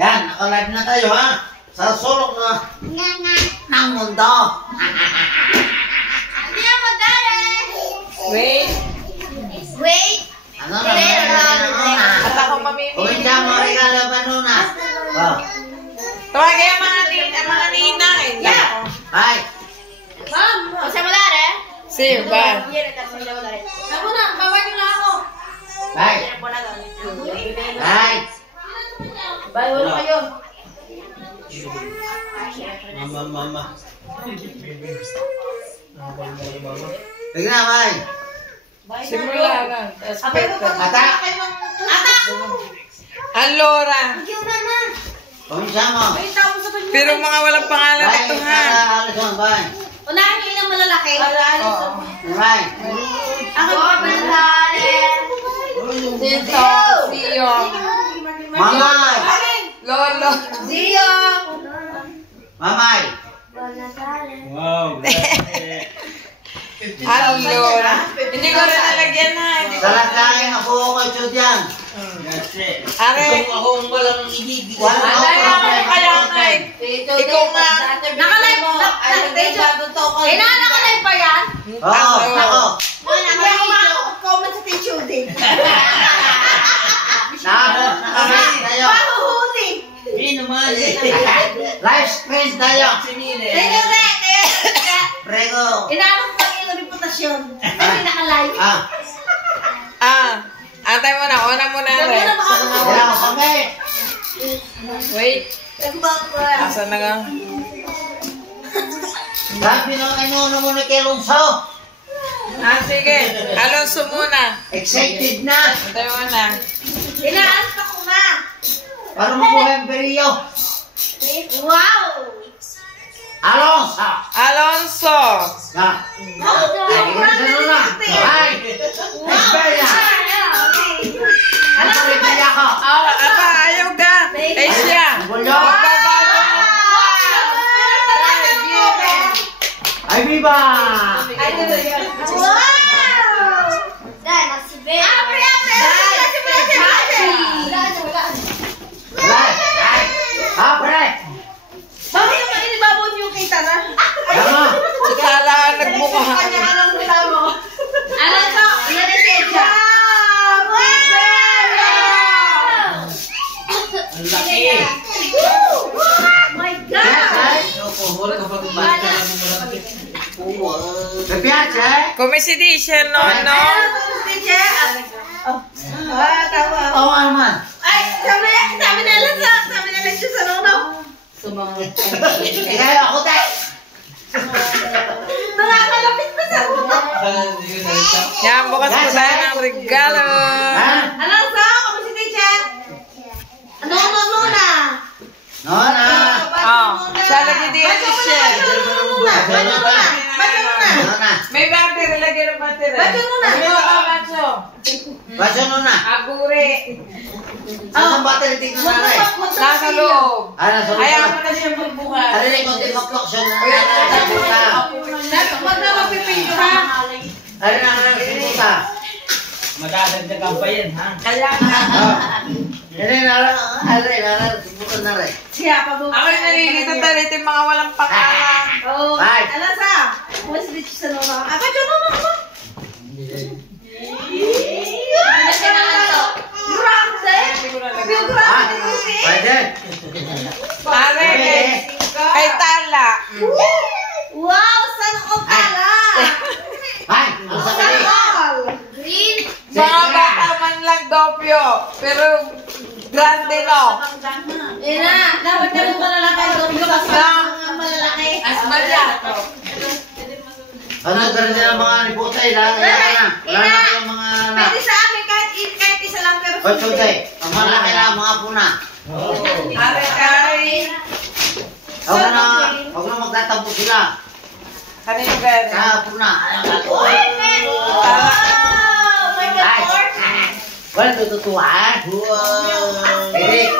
Yan, naka-live na tayo ha. Sa sulok na ng mundo. Hindi na magaling. Wait. Wait. Ano na? At ako mamimili. Kuminta mo regalo pa nuna. Oh. Tawagin ang mga ninay. Yeah. Ay. Ma'am, sa malare? Sige ba? Ako na, bawal nyo na ako. Ay. Ay. Bawal kayo. Mama. Tignan, May. Simula lang. Ata. Ang Laura. Kuminta mo. Pero mga walang pangalan ito ha. Alis mo, Bay. Unahin nyo yung malalaki. Oo. Bay. Ako yung malalaki. Dito. Siyo. Mamay. Lolo. Zio. Mamay. Ang Laura. Hindi ko rin nalagyan ha. Salagdahin ako kay Chudian. Are. Walang Ano yung kaya nga eh. Ikaw nga. Nakalive. Nakalive pa yan? Oo, ako. Hindi ako makakapag-comment sa teacher din. Nakalive tayo. Mahuhuli. Live screen tayo. Tayo rin. Prego. Inaanong pa yung reputasyon. Kasi nakalive. Antay mo na. Una mo na rin. Kaya kami. Wait. Asa na nga? Sabi nang inuno mo ni Kelonso. Sige. Alonso muna. Excited na. Antay mo na. Inaanong pa ko na. Para makuha ang beriyo. Wow! Alonso. Alonso. Na. Ay, ganun na. Ay. Esperia. Ano pa rin kaya ko? Aba, ayaw ka. Eh siya. Bulo. Magbabago. Ay, viva. Wow! Dahil, nasibe. Abre! Ay. Abre. Bakit naman inibabon yung kita na? Ano? Si Tala ang nagmukha. Anong nila mo? Ano to? Ano na siya dyan? Ang laki. Oh my God! Mi piace? Come si dice il nonno? Tawa. Oo naman. Ay, sabi nila siya sa nono. Kaya ako tayo. Nakakalapit pa sa ulo. Yan, bukas po tayo ng regalo. Ha? Anong sa? Kamo si teacher? Ano na? Nona. Siya lagi din siya. Nona. May battery, lagi ng battery. Bacho muna. Bacho. Baso nona. Agure. Saan ba tinitignan na rin? Nasa loob. Nasa loob. Ayaw mo na siya magbukas. Ano rin kung tinokloksyon na nasa buta? Wag na mapipinyo ha. Ano na nasa buta? Madadagdagan pa yan, ha? Kaya nga. Ano na subukan na rin. Siya pa mo. Ako yung nalilito talit yung mga walang pangalan. Oh, Bye. ano sa? Mas rich sa nono. Bacho nono. Pwede. Pare, kay Tala. Wow, sana ko pala. Ay, ang sakali. Green. Mga bata man lang dopyo. Pero grande no. Ina, dapat ka mo malalaki. Ang malalaki. Asbalyato. Ano gano'n din ang mga niputay? Wala na kayong mga anak. Pwede sa amin kahit isa lang pero Pagkutay, ang malaki na mga puna. Are ay. Huwag na magtatampo sila. Kanino gano'n? Sa puna. Ayaw na ito. Ay, wala tututuan. Eric.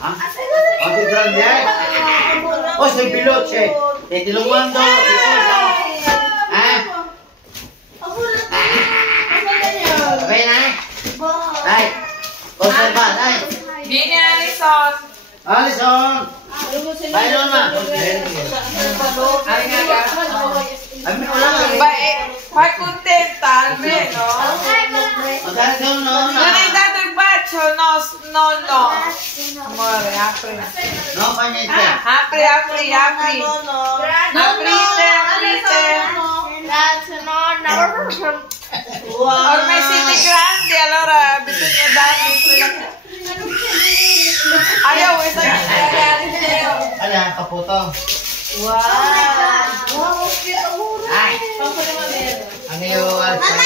Ang grande. O, sa biloche. Tilungan daw. Okay na eh. Ay, conserva, ay. Gini Alison. Alison! Bayo na! Ay nga ga. Ay, wala nga. Ba eh, pagkontenta, albe, no? Magkano daw, no? Nanay dato'y bacho, no, Amore, apre. No, panyente. Apre. Aprite. Or may city grande, allora bisogna dargli quella. Ayaw, isa yung sa'yo. Ano yan, kaputo? Ay! Ang iyo, Alison.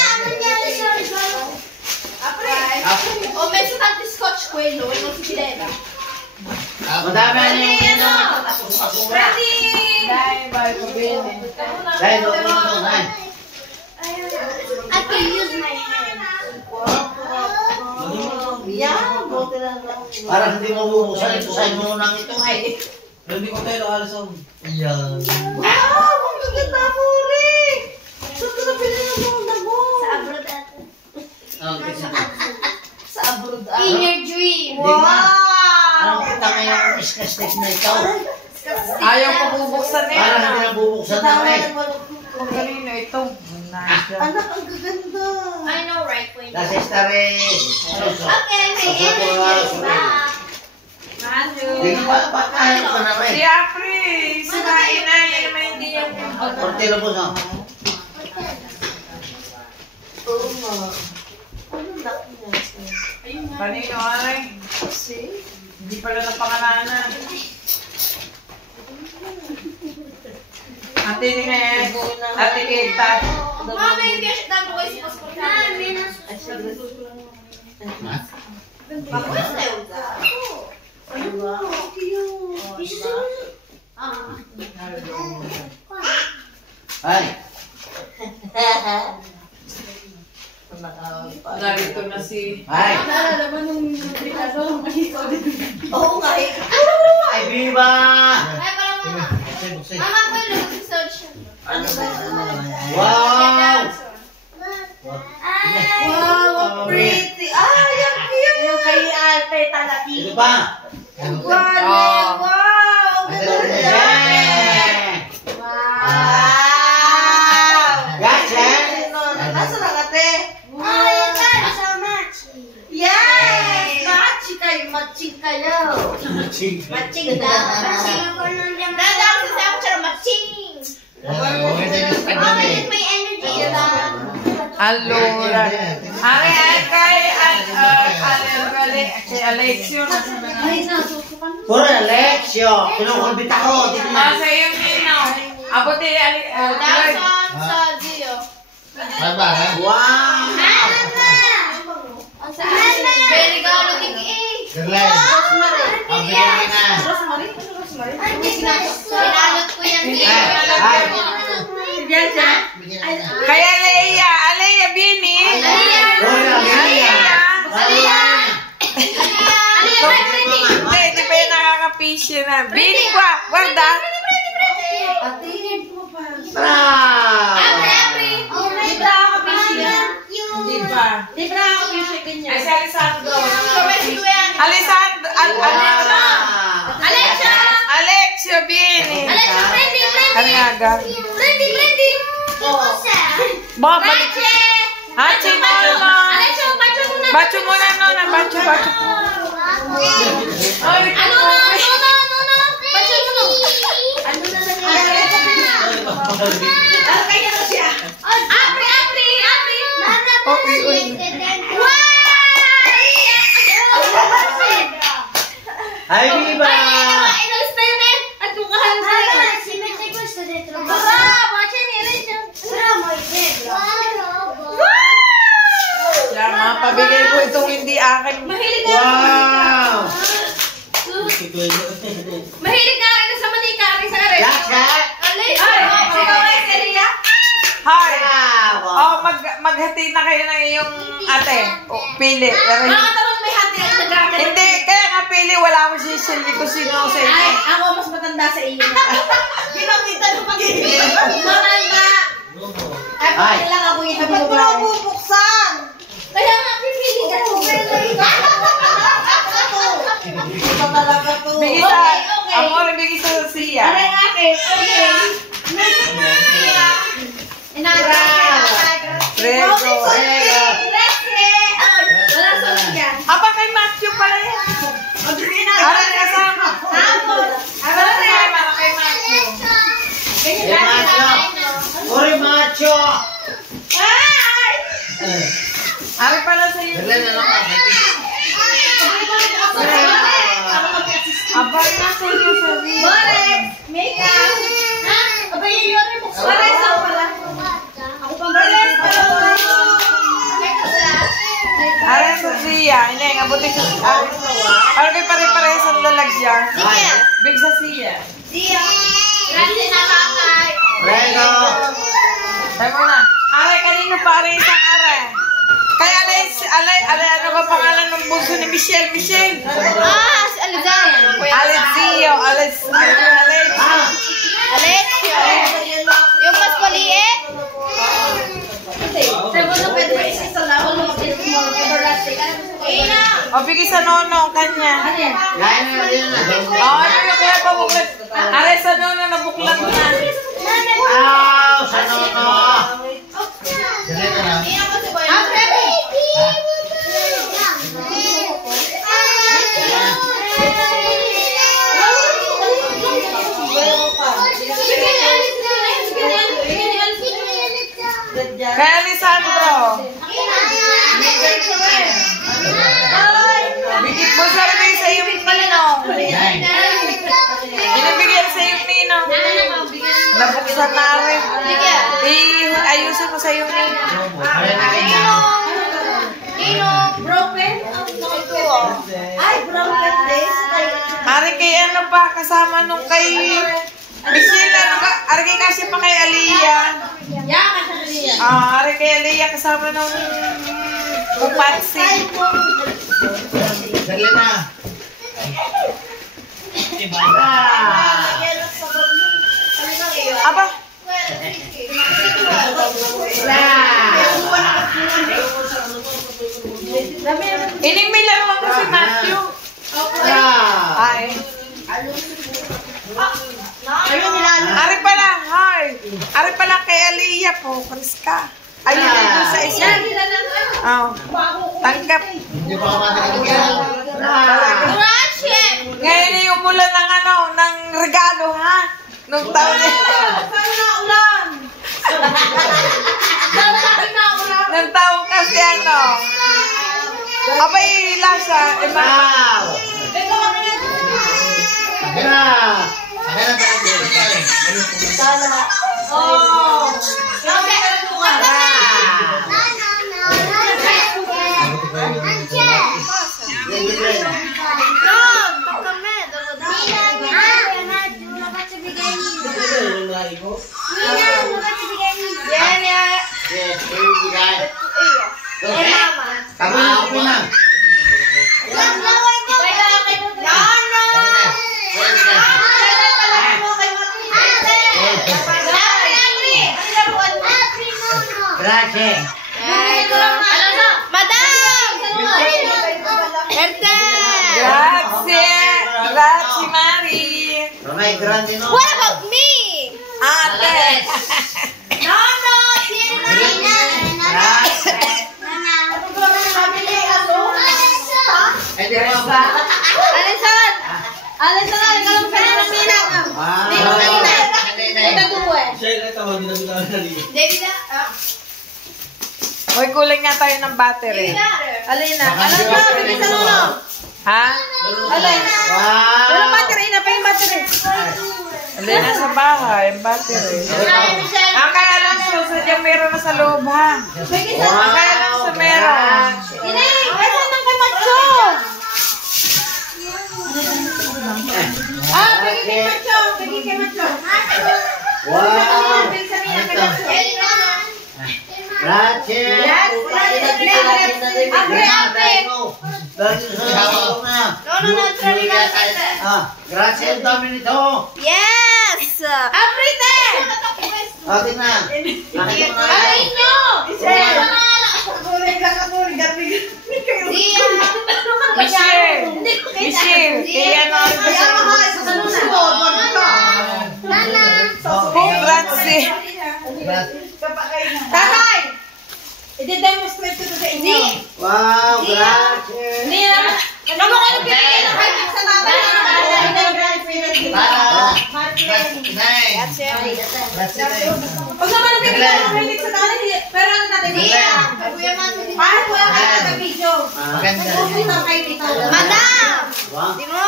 Ho messo tanti scotch quello e non si vedeva. Madami ano yung ino. Prendi! Dai, vai, va bene. Dahil, doon, ay. I can use my hand. Parang hindi mabubuksan ito sa inunang ito ay. Hindi ko tayo, Alison. Ayan. Sa abroad in your dream. Anong kita ngayong iskastik na ito? Ayaw ko bubuksan Parang hindi nila. nabubuksan na ay. Kung kanino ito. Anak, ang gaganda. I know, right? Wait. Las estare. Okay, may energy back. Hindi pa kahit pa na Si rin. Apri, sinain na yun naman hindi yung Portilo po sa. kanino ay. Hindi pala napangalanan. Ate ni Ned, Ate Kita. Mama, hindi siya dami ko yung passport namin. Bakit na yun? Ay. Narito na si... Ay. Oo nga eh. Ay, viva! Ay, parang mama. Buksin, buksin. Mama ko yung nag-search siya. Ano ba? Wow! Wow, pretty. Ay, ang cute. Yung kay ate talaki. Ito pa. Wow, wow. Ito pa. Gotcha! Nasa lang ate? Ay, so much. Yes! Matching kayo, matching kayo. Matching daw. Matching ako nun dyan. Dadang sasama siya ng matching. May energy daw. Allora, Are kay Alexio nasa na. Ay, nasusukan mo. Puro Alexio. Kinukulbit ako. Ah, sa iyo ninaw. Abuti Dawson sa Gio. Wow! Ang saan? Very good looking eh. Gerlen. Ang bigyan na. Pinalot ko yan eh. Ay. Kaya Alea Bini. Hindi pa yung nakakapisyo na. Bini kwa, guarda. Bravo! Hindi pa. Ay, si Alessandro. Alexio Bini. Kanaga. Babalik. Hachi mama. Bacho muna no, bacho. Ay, Ano na? Bacho mo. Ano na nangyayari? Kaya na siya. Apri. Ay, viva! yan, mapabigay ko itong hindi akin. Wow! Mahilig ka rin sa manika rin sa rin. Gotcha! Hi! Bravo! Oh, maghati na kayo ng iyong ate. Oh, pili. Pero Mga tamang may hati ang nagamit. hindi, kaya nga pili, wala akong sisili ko sino sa inyo. Ako mas matanda sa iyo. Ginamitan ko pag-ibig. Mamanda. Ay. Lang ako yung bubuksan. Kaya nga, pipili ka to. Ito talaga to. Bigay sa, Amor, bigay sa Sia. Aray akin. Okay. Prego. Wala sa yan. Aba kay Matthew pala yan. Aray kasama. Aray kasama kay Matthew. Macho! Uri macho! Aray pala sa iyo. Dali na lang kasi. Aba na sa iyo sa Sia. Borex! Makeup! Aba yun yun. Borex ako pala. Ako pang Borex! Aray sa Sia. Hindi, ngabuti sa Sia. Aray kay pare-parehas ang lalagyan. Sige. Big sa Sia. Siya. Grabe na tatay. Prego! Sabi mo na. Aray, kanino pa rin isang aray? Kaya alay, ano ba pangalan ng bunso ni Michelle? Michelle! Si Alizan. Alexio, Alexio. Alexio. Yung mas maliit? Sabi na pwede ba isa sa lawal mo? Ina! O, bigay sa nono, kanya. Lain na din na. Ano yung kaya pa buklat? Aray sa nono, nabuklat na. Aw! Sa nono! Dali na lang. Kaya Lisandro. Bigay mo sa rin sa iyo, Ninong. Binibigyan sa iyo, Ninong. Nabuksan na rin. Ayusin mo sa iyo, Ninong. Kaya na kanya. Broken? Ay, broken days. Ari kay ano pa, kasama nung kay Michelle, ano ka? Ari kay kasi pa kay Aliyah. Ari kay Aliyah, kasama nung Kupatsi. Dali na. Aba, ining may laruan ko si Matthew. Ay. Ari pala, hi. Ari pala kay Aliyah po, Kriska. Ayun dito sa isa. Oh. Tangkap. Hindi pa ka matikigil. Ngayon ay umulan ng ano, ng regalo, ha? Nung taon niya. Nung taon kasi ano. Abay, lasa. Wow! Kaya! Kaya na tayo. Oh. Yes, here we go. Tama ako na. Grazie. Grazie, Mari. Non è grande no. What about me? Ate. Alisan, kalau pera ng minang. Ito duwe. Siya yung tawag na David Hoy, kulang nga tayo ng battery. Alina, alam mo, bigyan sa luno. Ha? Alin. Wow. Walang battery na pa yung battery. Alin na sa bahay, yung battery. Ang kaya lang sadya meron na sa loob, ha? Ang kaya lang sa meron. Ini, kasi nang kay Macho. Bigyan kay Macho. Bigyan kay Macho. Wow. Bigyan sa minang kay Macho. Grazie. Grazie al Dominito. Yes! Aprite! Atin na. Aray nyo! may kakapuri, gabi. Michelle. Michelle. Kaya ano. Kaya mahal sa sunod. Wag ka. Congrats. Tatay! I-demonstrate ko to sa inyo. Wow, gracias. Hindi naman. Ano mo kayo pinigay ng high sa nanay? Pag naman ang pinigay ng high sa nanay, pero ano natin? Paano ko lang kayo sa video? Maganda. Madam!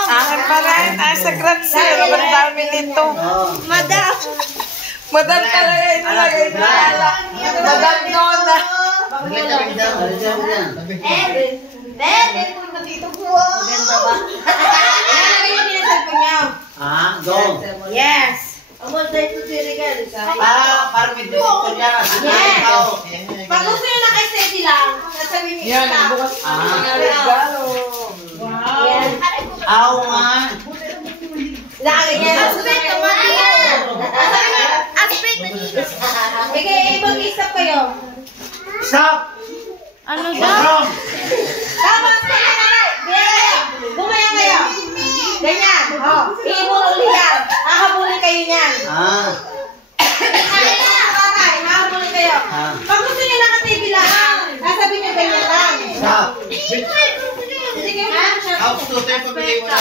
Akin pa rin. Ay, sa Grancy. Ang dami nito. Madam! Madam talaga inilagay na ala. Madam Nona. Maganda ba? Nalagay mo nila sa niya. Go. Yes. Amo tayo ito dirigal. Para may dito niya. Pag gusto nyo na kay Steady lang, sasabihin niyo Yan, isa. bukas mga regalo. Yan. Aw nga. Lagi niya. Aspect naman yan. Aspect na dito. Ibang isap kayo. Stop. Ano What's wrong? Tama sa kanay. Gumaya kayo. Ganyan. Iibulong yan. Hahabulin kayo niyan. Hahabulin kayo. Pag gusto niyo naka-TV lang, sasabihin niyo ganyan lang. Stop. Sige nga. Out to tayo pabigay mo na.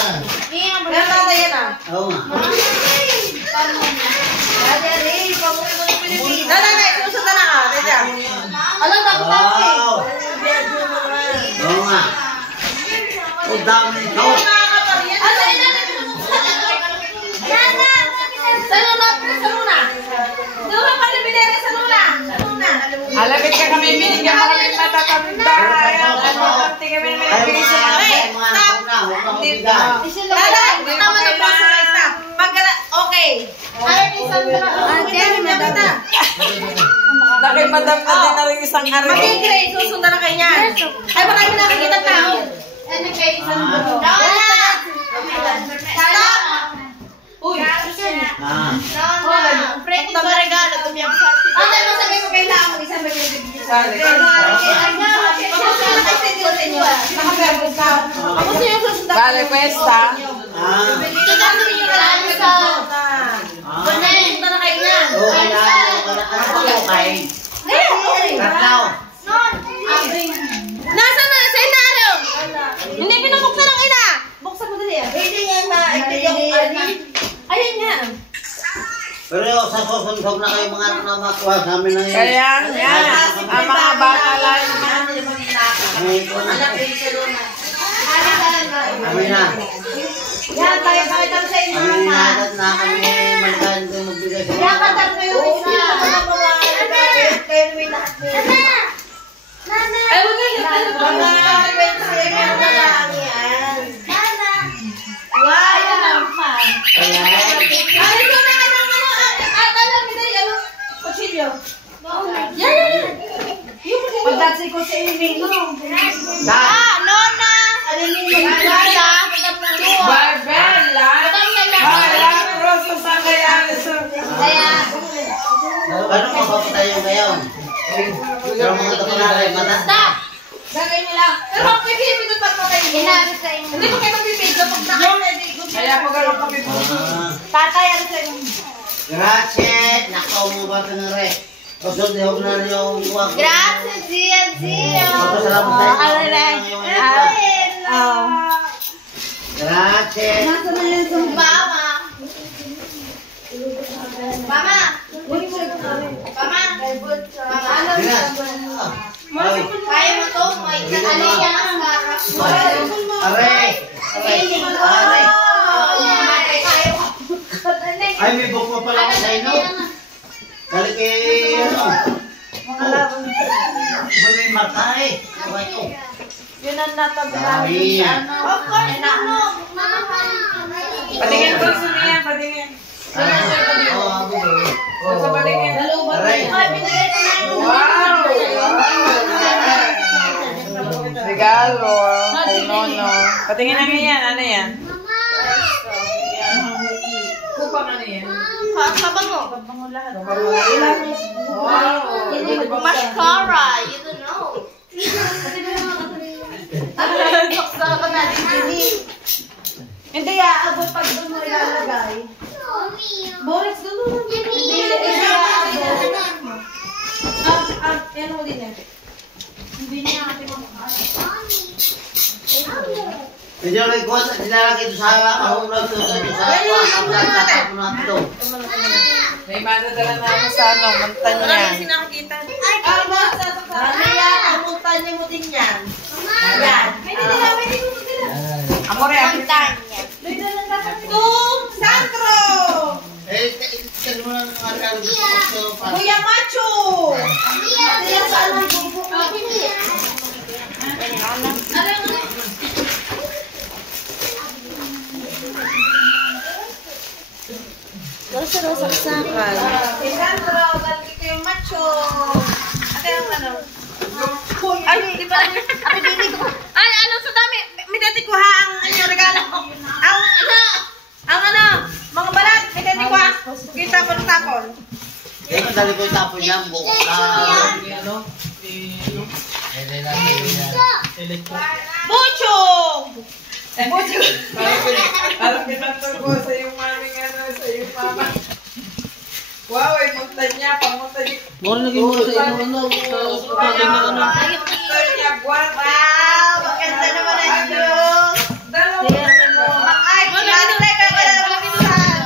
Meron na yan ah. Oo nga. Nanay, susunod na ka. Teka. Alam, tapos eh. Wow. Oo nga. O dami nito. Ano yun natin? Nana! Sa luna, sa luna. Doon pa rin binere sa luna. Sa luna. Alamit ka kami, binigyan mo kami matatanda. Hindi kami binigyan sa mga Mga anak na. Huwag kang mabigat. Nanay, tama na po sa isa. Okay. Ay, isang na. Nakimadam na din na rin isang araw. Mag-grade, susundan na kayo niyan. Ay, baka hindi nakikita tao. Ano kayo isang Stop! Uy! Friend, ito regalo. Tumiyang sa atin. Ano mo sabihin ko kailangan mo isang magbibigay sa atin? Pag-gusto nyo na kayo sa inyo. Nakaperdos ka. Pag-gusto nyo susundan ka. Vale, cuesta. Ito na sabihin nyo kailangan sa... Susundan na kayo niyan. Oo, kailangan. Ano pa kayo kain? Tatlaw. Nasa na? Sa inaro? Hindi pinabuksan ng ina. Buksan mo dali ah. Hindi nga na. Ito yung ayan nga. Pero sa susunod na kayo mga anak na makuha sa amin na yun. Kaya yan. Ang mga bata lang naman. May ito na. Amin na. Yan, tayo sa inyo. Amin na agad na kami malikan ko magbigay sa Yan, katar ko yung isa. Kayo may lahat niya. Ay, huwag kayo. Wow, yan ang fan. Ay, ito na nga naman. Alam mo na yan. Kutsilyo. Yan. Pagdating ko sa iliming mo. Nona. Barbella. Barbella. Rosa sa kaya. Paano mo papatay yung ngayon? Pero mga kapag mata. Stop! Gagawin nyo lang. Pero kung pipipindot pa patay mo. Hinabit sa inyo. Hindi ko kayo pipindot. Pag naka-ready ko. Kaya pag ano kami po. Tatay, ano sa inyo? Gracias! Nakaw mo ba ito ng re? Pasod di ako na rin yung buwag. Gracias, Zia. Papasalamat tayo. Gracias! Nasa na yun sa mama. Mama. Mama. Ano? Ay! Kaya mo to? May alaya ang harap. Aray! Aray! Ay, may book pa pala ako sa inyo. Balik eh, ano? May marka eh. Ano ito? Yun ang natabi Dami. Of course, no. Patingin ko sa niya, patingin. Sa patingin. Aray! Wow! Regalo. Kay Nono. Patingin namin yan. Ano yan? Kupang ano yan? Kabango. Wow! Mascara. You don't know. Saksakan natin din. Hindi, aabot pag doon mo ilalagay. Boris, doon mo. Hindi, aabot. Yan mo din yan. Hindi niya natin Hindi na may kuha, nilalagay ito sa kahulog ito sa tatapon natin ito. May madadala na ako sa ano, Montaña. Marami sinakakita. Mamaya, Montaña mo din yan. Yan. Amore, Montaña. Sandro! Tignan mo lang ang alam ko. Kuya Macho! Yan saan ang bubo ko? Saro saksakan. Si Sandro, balik ko yung Macho. Ate yung ano? Ay, di ba? Ate, dini ko. Ay, ano sa dami? May dati ko ha ang regalo ko. Ang mga balat, may dati ko ha. Kita ko ng tapon. Eh, madali ko yung tapon niya. Buchong! Buchong! Parang pinatol ko sa yung maming sa yung mama. Wow, ay Montaña, pang-Montaña. Mall lagi mo sa ano, sa pagkain na ano. Montaña, buwan. Wow! Maganda naman ang Diyos! Dalawa mo. Ay, ano na ka wala na makinusan?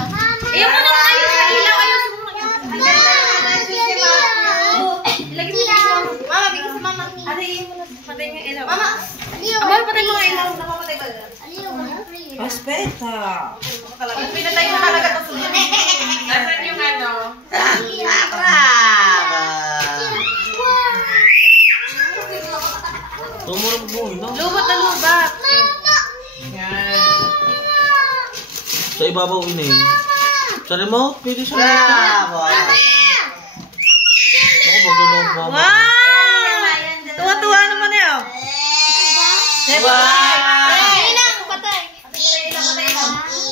Ayaw mo na ayos na ilaw, ayos mo na. Ilagay mo na. Mama, bigyan sa mama. Patayin mo na, patayin mo yung ilaw. Mama! Amal, patayin mo nga ilaw. Namamatay ba yan? Paspeta. Pinatay mo talaga ito. Nasaan yung ano? Tumurog mo, no? Lubat na lubat. Yan. Sa ibabaw ini. Sa remote, pwede sa remote. Bravo! Ako, maglulog mo. Wow! Tuwa-tuwa naman eh, oh.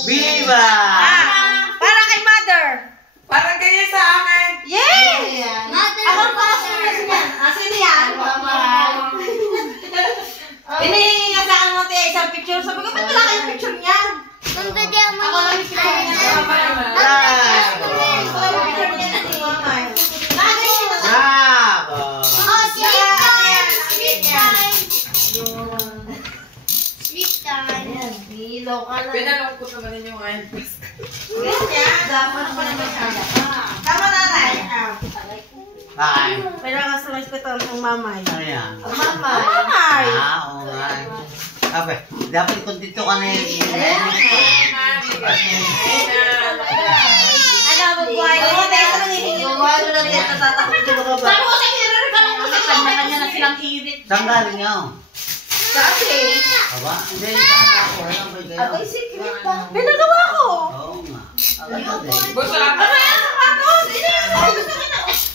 Viva! Para kay mother. Para kayo sa akin. Yay! Ako pa kasi yan. Asin yan? Hinihingi nga sa akin natin isang picture. Sabi ko, ba't wala kayong picture niyan? Ako lang yung picture niya. Bravo! Wala picture niya na si mama. Bravo! Hilo ka na. Pinalungkot naman ninyo ngayon. Ganyan. Dapat pa naman siya. Tama na na. Ay, Pero mas respeto ang mamay. ano yan? Ang mamay. Mamay! Oo nga. Ape, dapat kontento ka na yun. Ano, magbuhay ko. Magbuhay ko na din. Natatakot ko ba? Sabi ko sa hirir ka lang kasi kanya-kanya na silang hirit. Saan galing yun? Kasi, Aba, hindi, saan ako? Walang bay kayo. ako'y secret pa. Pinagawa ko. Oo nga. Agad din. Gusto lang. Ano yan? Sapatos!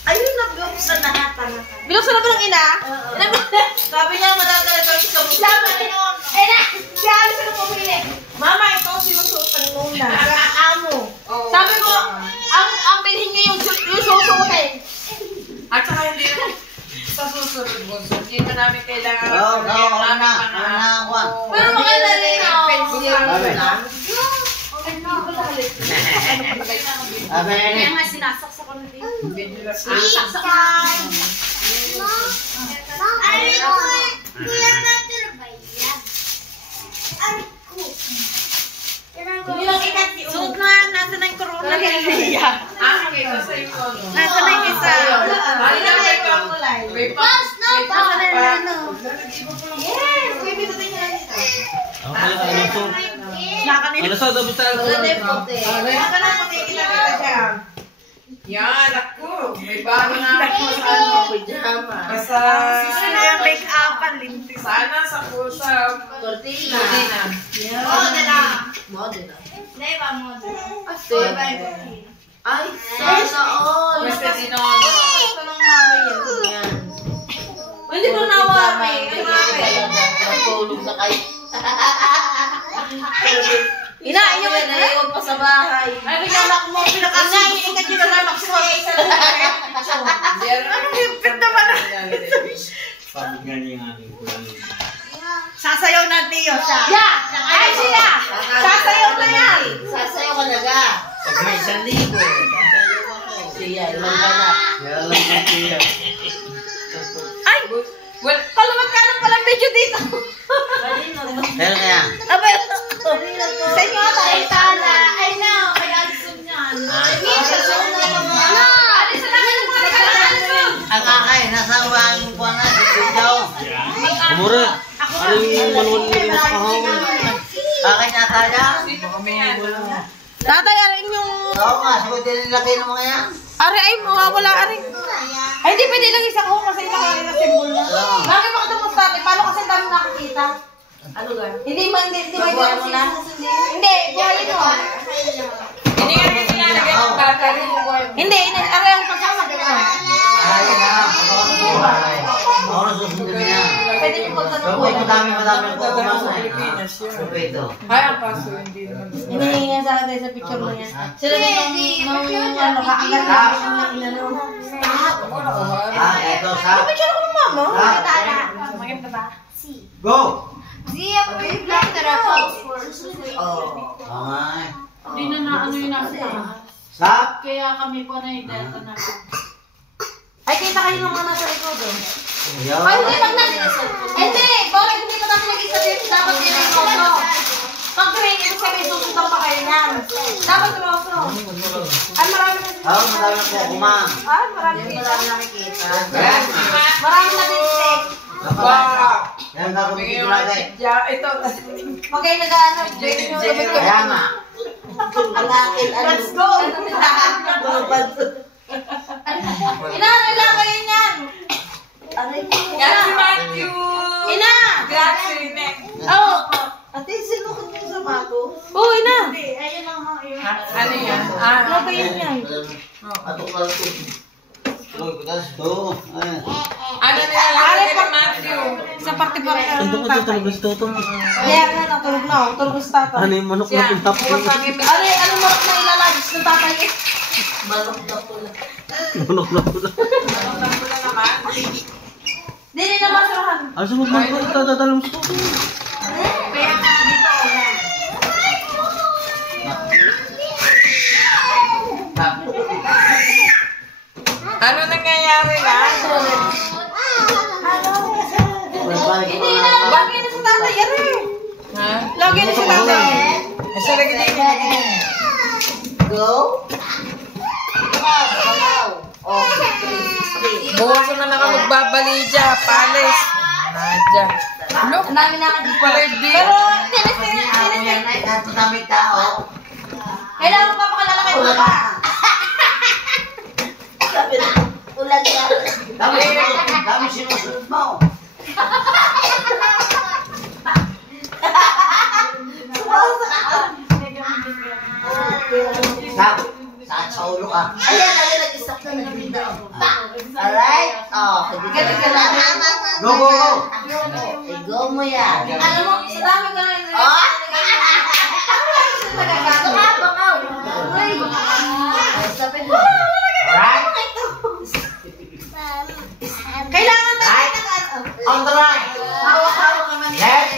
Ayun, nag-buksan na hata na. Binuksan na ba ng ina? Sabi niya, madadala daw siya. Sabi niya, eh na, si Alice na pumili. Mama, ito ang sinusuotan muna. Amo. Sabi ko, ang bilhin niyo yung susuotin. At saka hindi naman sa susunod mo. Hindi na namin kailangan. Oo, una. Pero maganda rin ako. Abe, Kaya nga sinasaksak ko na din. Suot na, nasa na yung corona niya. Okay, basta yung ano. Nasa na yung isa. May pass na ba? Yes, baby, ito din yan. Okay, ano to? Ano sa dabi tayo? Baka na puti kita siya. Yan, ako. May bago na ako sa ano. Pajama. Basta... Yung make-upan, lintis. Sana sa kusap. Cortina. Modena. Diba, modena? Ay, sana all. Basta sinon. Gusto ng mama yan. Hindi ko nawari. Natulog na kayo. Ina, yung naiwan pa sa bahay. Ay, anak mo, pinakasay. Ikat yung anak mo. Ano yung pit naman na? Pagod nga niya yung aking kulang. Sasayaw na Tio siya. Yeah! Ay siya! Sasayaw na yan! Sasayaw ka na ga. Pag may 1,000, sasayaw ako. Siya, limang ganap. Kaya lang yung tiya. Ay! Well, kalumat ka lang palang video dito. Kaya kaya. Abay, sa inyo ata. Ay, tala. Ay, no. Ay, Alison yan. Misha, sa una pa mo. Alison na kayo mga Alison. Ang akay, nasa uwang ko na, si Kuyaw. Kumura! Ano yung manuwan mo rin sa kahawin? Akay na tayo. Tatay, alin yung... Oo nga, sabi din nila kayo ng mga yan. Ari, ay, mawawala, ari. Ay, hindi pwede lang isang home kasi nakalagay na symbol na. Bakit pa kita mo tatay? Paano kasi dami nakakita? Ano ga? Hindi man, hindi man Nabuha mo na? Hindi, buhayin mo. Hindi nga rin nilalagay ang bata rin. Hindi, ari ang pagsasabi mo. Ay, na. Ako ang buhay. Ako na susundin niya. Pwede niyo Pero pagsasabi. madami ko kumasa. Sabi ito. Ay, ang paso, hindi naman. Hinihingi nga sa akin sa picture mo yan. Sila din nung ano, kaagat na yung inano. Ah, ito sa. Picture ako ng mama. Maganda ba? Go! Zia, black na rappels for Oh. Okay. Hindi na ano yung nasa. Sa? Kaya kami po na yung data na. Ay, kita kayo ng mga nasa likod oh. Yo. Ay, hindi, pag hindi, bakit hindi pa natin nag-isa dito, dapat din yung roso. Pag green, ito sabihin, susundan pa kayo niyan. Dapat roso. Ay, marami na Oh, madami po kumang. Ay, marami nakikita. Yan. Marami na din steak. Wow! Yan ang gagawin natin. Ito. Pag kayo nag-ano, Kaya nga. Ang akin, ano? let's go! Inaano lang kayo niyan? Gati Matthew! Ina! Gati Oo! Ate, sinukot mo sa mato? Oo, ina! Ayun lang ha. Ano yan? Ano ba yun yan? Atok lang ito. Tuloy ko tayo ito. Ayan. Ano nilalagay kay Matthew? Sa parte-parte Ang ng doon ko dito, tatay. gusto ito. Kaya nga, natulog na ako. Tulog sa tatay. Ano yung manok na pinapin? Ano marok na ilalagis ng tatay eh? Balok na pula. Manok na pula. Balok na pula naman. Dili na masurahan. Ano sa mga manok ito, dadalong sa ito? Kaya nga dito. Ano nangyayari na? Hindi na, lagi na sa tatay. Ano eh? Ha? Lagi na sa tatay. Asa lagi din? Go! Bukas naman ako magbabali dyan. Palis. Nadya. Ang dami na Di pala hindi. Pero, Ako yan ay ato kami tao. kailangan mo papakalala kay Papa. Ulan ka. Dami sinusunod mo. Sa ulo ka. Ayan, nag-stop na nagbida. Alright? Oh, ganun ka lang. Go, go, go! Go mo yan. Alam mo, sa dami ka na Oh! nagagawa. Alright? Kailangan tayo Right? On the right. hawak-hawak naman Left.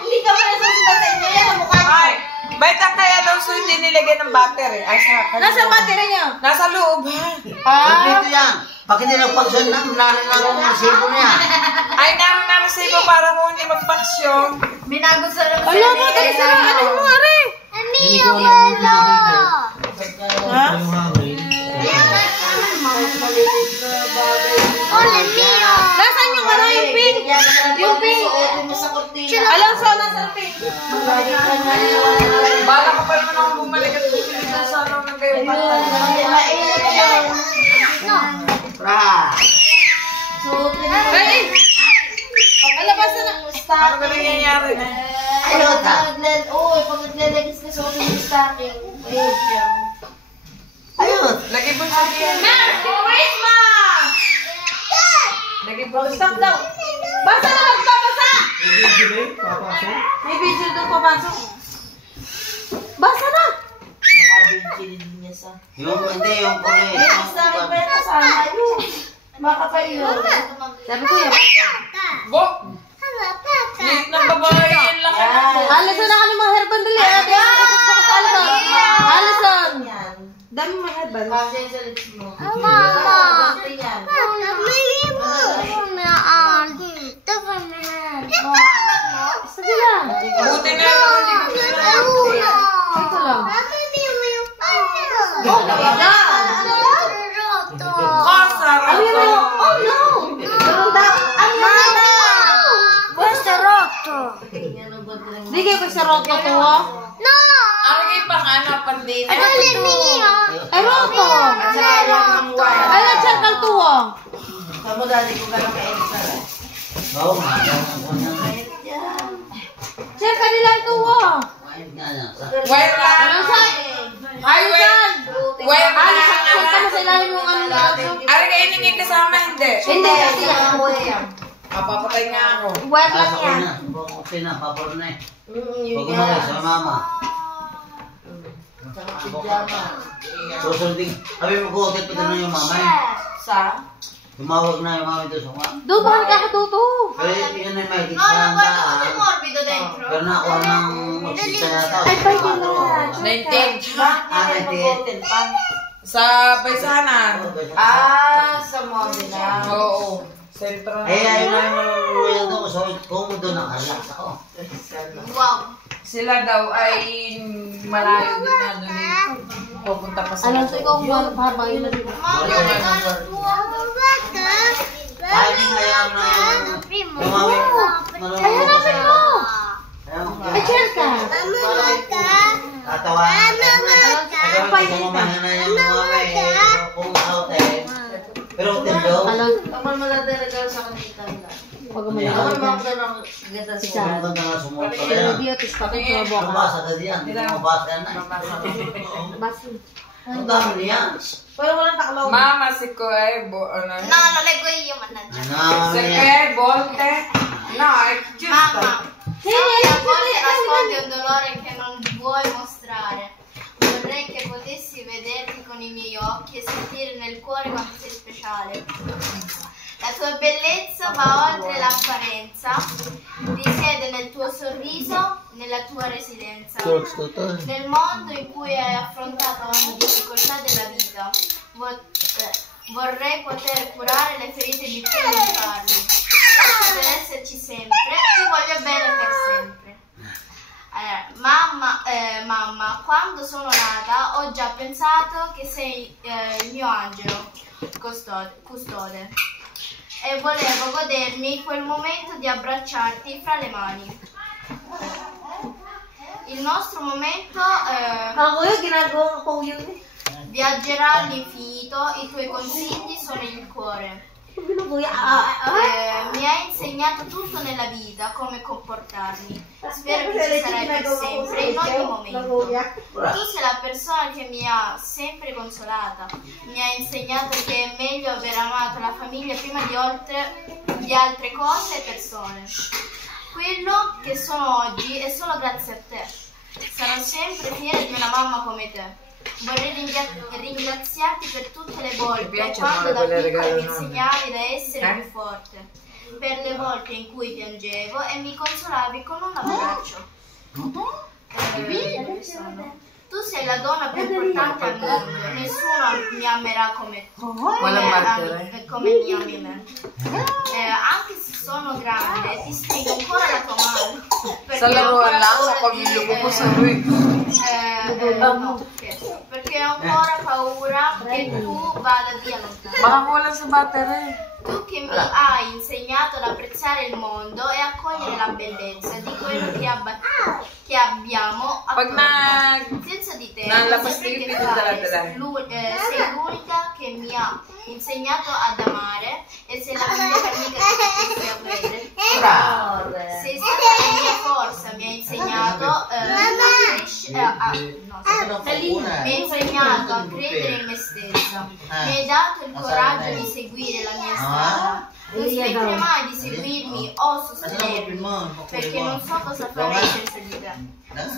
Hindi ka mo nasusunod sa inyo yan ang mukha niyo. Ay, ba't ang kaya daw so hindi nilagay ng battery? Ay, sa Nasa battery niyo? Nasa loob, ha? Dito yan. Pag hindi nagpagsan na, narin lang ako ng sipo niya. Ay, namin na resibo para kung hindi magpaksyon. Binago sa lang. Wala mo, dali sa ano mo, are? Hindi ko alam kung dito. Ha? Yung hangin. Nasaan yung ano, yung pink? Yung pink. Alam sa nasa pink. Bala ka pa naman ako bumalik at sa ano ng kayo Right. Ay! Alabas na. Ano ba nangyayari na? Ayun ka. Pag naglalagis na sa yung stocking. Ayun. Lagi po sa diyan. Merry Christmas! Lagi po sa Stop daw. Basta na magpapasa! May video doon papasok. Basta na! Kinilin niya sa... Yung hindi, yung kore. Sa akin pa yung kasama yun. Baka kayo. Sabi ko yan. Bo! Lit ng babae yun lang. Alison na kami mga herbal dali. Alison. Alison. Yan. Dami mga herbal. Kasi sa lips mo. Mama. Gusto yan. Sige lang. Buti na lang hindi ko Ito lang. kasarap Ano yun? ko. Oh no! Sige ko sa roto to. Ang ipang ano, pandin. Ay, roto. Ay, nagsarkal to. Kamu dali ko gano'n ka-edit na. Oo nga, ako na. Edit yan. Sir, kanila ito. Ayun nga na. Wire lang. Alison. Ay, wire. Wire lang. Alison ka na sa ilalim ng ano na Alison. Ari ka iningin kasama, hindi. Hindi, kasi Papapatay nga ako. wet lang Pasok yan. na. Okay na, papor na eh. Yun Huwag nga. umalis sa mama. Tsaka pijama. Susundin. Sabi mo ko, hotel pa na yung mama eh. Sa? Tumawag na yung mama ito sa mama. Doon ba nakakatuto? Pero yun na may diktaan daan. Pero nakuha ng magsita yata. Ay, pwede na. 19. Hotel pa. Sa Baysanan. Sa Modena. Oo. Sentro na. Eh, ayun na yung royal doon. So, kung doon nakarelax ako. Sila daw ay malayo din na doon. Pupunta pa sila. Alam ko ikaw ang haba yun. Ay, di kaya na yung mami. Ay, hanapin mo. Ay, chill ka. Tatawanan ka na. Ay, kami kung mamahan na yung mami. Kung hotel. Pero hotel daw. Alam. Kapag maladaragal sa kanita na. Huwag mo Kapag na. makita ng gata Isa. sa Ang ganda nga sumulot ka Pero yan. biotis pa kung tumabo ka. Mabasa ka diyan. Hindi mo mabasa yan na. Basi. Ang dami niyan. Pero walang taklaw. Mama si Kuya ano? Ano Si yan? Kuya Bolte. No, giusto. A volte nascondi un dolore che non vuoi mostrare. Vorrei che potessi vederti con i miei occhi e sentire nel cuore quanto sei speciale. La tua bellezza va oltre l'apparenza, risiede nel tuo sorriso, nella tua residenza, nel mondo in cui hai affrontato ogni difficoltà della vita. Vorrei poter curare le ferite di cui non parli. Per esserci sempre, ti voglio bene per sempre. Allora, mamma, quando sono nata ho già pensato che sei il mio angelo custode e volevo godermi quel momento di abbracciarti fra le mani. Il nostro momento Ako yung ginagawa ko yun. viaggerà all'infinito, i tuoi consigli sono il cuore. Mi hai insegnato tutto nella vita, come comportarmi. Spero che ci sarai per sempre, in ogni momento. Tu sei la persona che mi ha sempre consolata. Mi ha insegnato che è meglio aver amato la famiglia prima di altre cose e persone. Quello che sono oggi è solo grazie a te. Sarò sempre fiera di una mamma come te. Vorrei ringraziarti per tutte le volte quando da piccola mi insegnavi da essere più forte, per le volte in cui piangevo e mi consolavi con un abbraccio. Tu sei la donna più importante al mondo, nessuno mi amerà come tu, come mi ami me. Anche se sono grande, ti stringo ancora la tua mano. Sa laruan lang, sa pamilya ko po sa Rick. Perché ho ancora paura che tu vada via lontano. Baka kulang sa battery. Tu che mi hai insegnato ad apprezzare il mondo e a cogliere la bellezza di quello che abbiamo Pag attorno. Senza di te non nalabas saprei na yung che pinto fare. dala-dala. Sei l'unica che mi ha insegnato ad amare e sei la migliore amica che potresti avere. Sei stata la mia forza, mi hai insegnato mi hai insegnato a credere in me stessa, mi hai dato il coraggio di seguire la mia strada. Non smettere mai di seguirmi o sostenermi, perché non so cosa farei senza di te.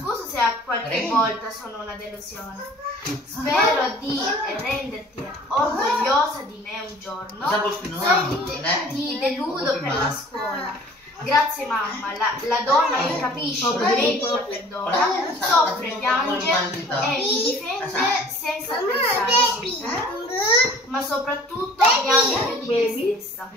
Scusa se a qualche volta sono una delusione. Spero di renderti orgogliosa di me un giorno. So che ti deludo per la scuola. Grazie mamma, la donna che capisce, dimentica, perdona, soffre, piange e mi difende senza pensarci. Ma soprattutto piange più di me stessa.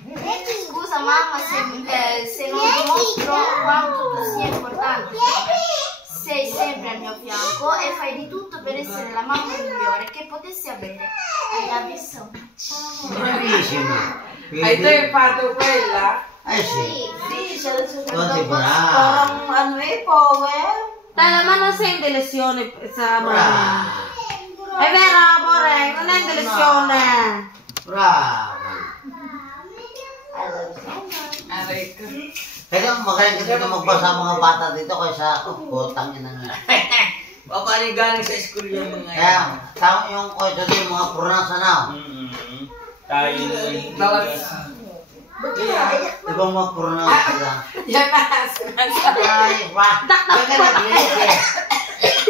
Scusa mamma se non dimostro quanto tu sia importante per me. Sei sempre al mio fianco e fai di tutto per essere la mamma migliore che potessi avere. I love you so much. Bravissimo. Hai te fatto quella? Sì. Sì, c'è la sua Quanti bravi. parang ano power. Dai, ma non sente lesione sa mamma. Brava. È vero, amore, non è lesione. Brava. Aray ko. Kaya magaling kasi ito magbasa ang mga bata dito kaysa tangin na nga. Paano galing sa school yung mga Kaya, tama yung ito yung mga pronouns na. Tayo Ibang mga pronouns nila. Yan na, sinasabi. Ay, wah. Kaya nag-iisip.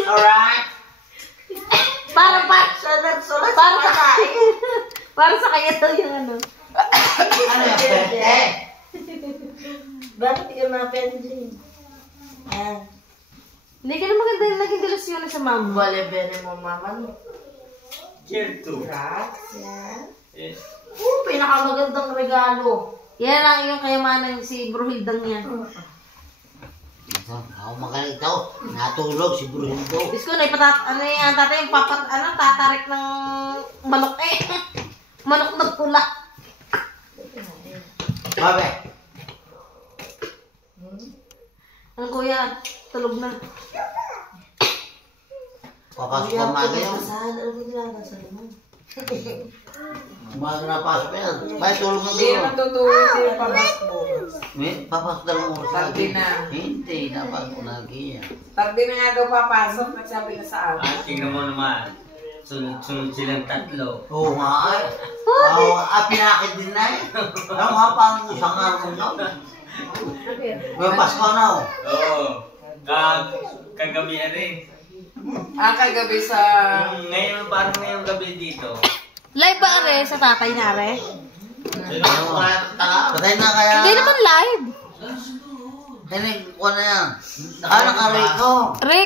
Alright? Para pa. Siya nagsulat sa Para sa patay. Para sa kanya daw yung ano. Ano yung perte? Bakit ka na-pending? Yan. Hindi ka na maganda yung naging delusyon sa mama. Vale bene mo mama no. Year 2. Grazie. Yes. Pinakamagandang regalo. Yan lang yung kayamanan si Bruhildang yan. Ito, ako magaling ito. Natulog si Bruhindo. Diyos ko, ano yan, tatay yung tatarik ng manok manok ng pula. Babe. Ang kuya, tulog na. Papasok ka umaga yun. Saan? Ano ba ginagawa mo? Umaga na pasok yan. Bakit tulog na Hindi dito? matutulog yung pamasbo. Papasok dalawang oras Sabi lagi. na. Hindi, dapat ko lagi yan. Tarde na nga daw papasok, nagsabi na sa akin. Tingnan mo naman. Sunod silang tatlo. Oo nga ay. Pinakit din na eh. Ano nga pang isang araw na? May Pasko na oh. Oo. Kagabi na rin. Kagabi sa... Ngayon, parang ngayong gabi dito. Live ba are sa tatay na are? Patay na kaya. Hindi naman live. Hindi ko na yan. Naka-record. Rick,